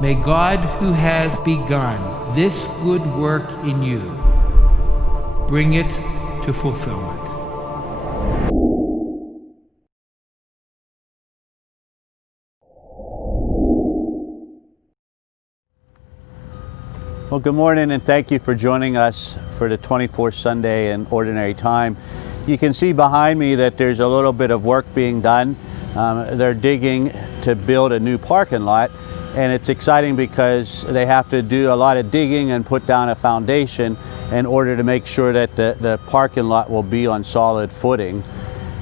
May God, who has begun this good work in you, bring it to fulfillment. Well, good morning, and thank you for joining us for the 24th Sunday in Ordinary Time. You can see behind me that there's a little bit of work being done. They're digging to build a new parking lot, and it's exciting because they have to do a lot of digging and put down a foundation in order to make sure that the parking lot will be on solid footing.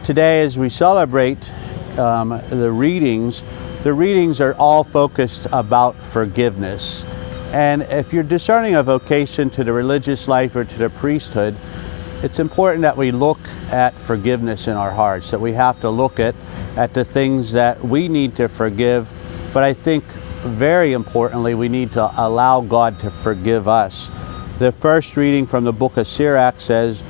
Today, as we celebrate the readings are all focused about forgiveness. And if you're discerning a vocation to the religious life or to the priesthood, it's important that we look at forgiveness in our hearts, that we have to look at the things that we need to forgive. But I think very importantly, we need to allow God to forgive us. The first reading from the book of Sirach says,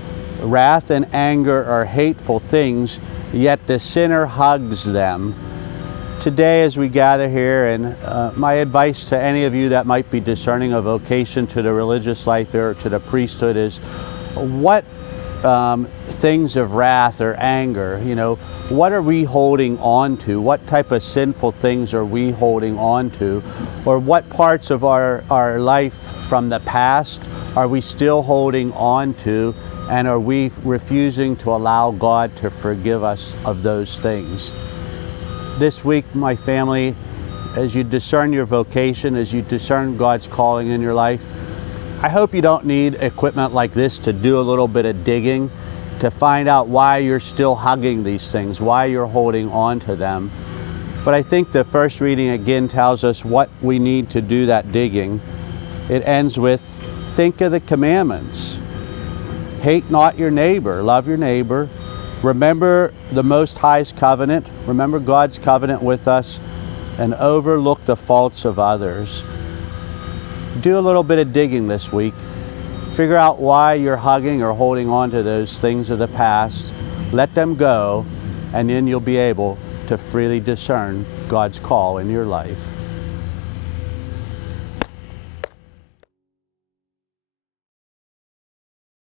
"Wrath and anger are hateful things, yet the sinner hugs them." Today, as we gather here, and my advice to any of you that might be discerning a vocation to the religious life or to the priesthood is, what things of wrath or anger, what are we holding on to? What type of sinful things are we holding on to? Or what parts of our life from the past are we still holding on to, and are we refusing to allow God to forgive us of those things? This week, my family, as you discern your vocation, as you discern God's calling in your life, I hope you don't need equipment like this to do a little bit of digging to find out why you're still hugging these things, why you're holding on to them. But I think the first reading again tells us what we need to do that digging. It ends with, think of the commandments. Hate not your neighbor, love your neighbor. Remember the Most High's covenant, remember God's covenant with us, and overlook the faults of others. Do a little bit of digging this week. Figure out why you're hugging or holding on to those things of the past. Let them go, and then you'll be able to freely discern God's call in your life.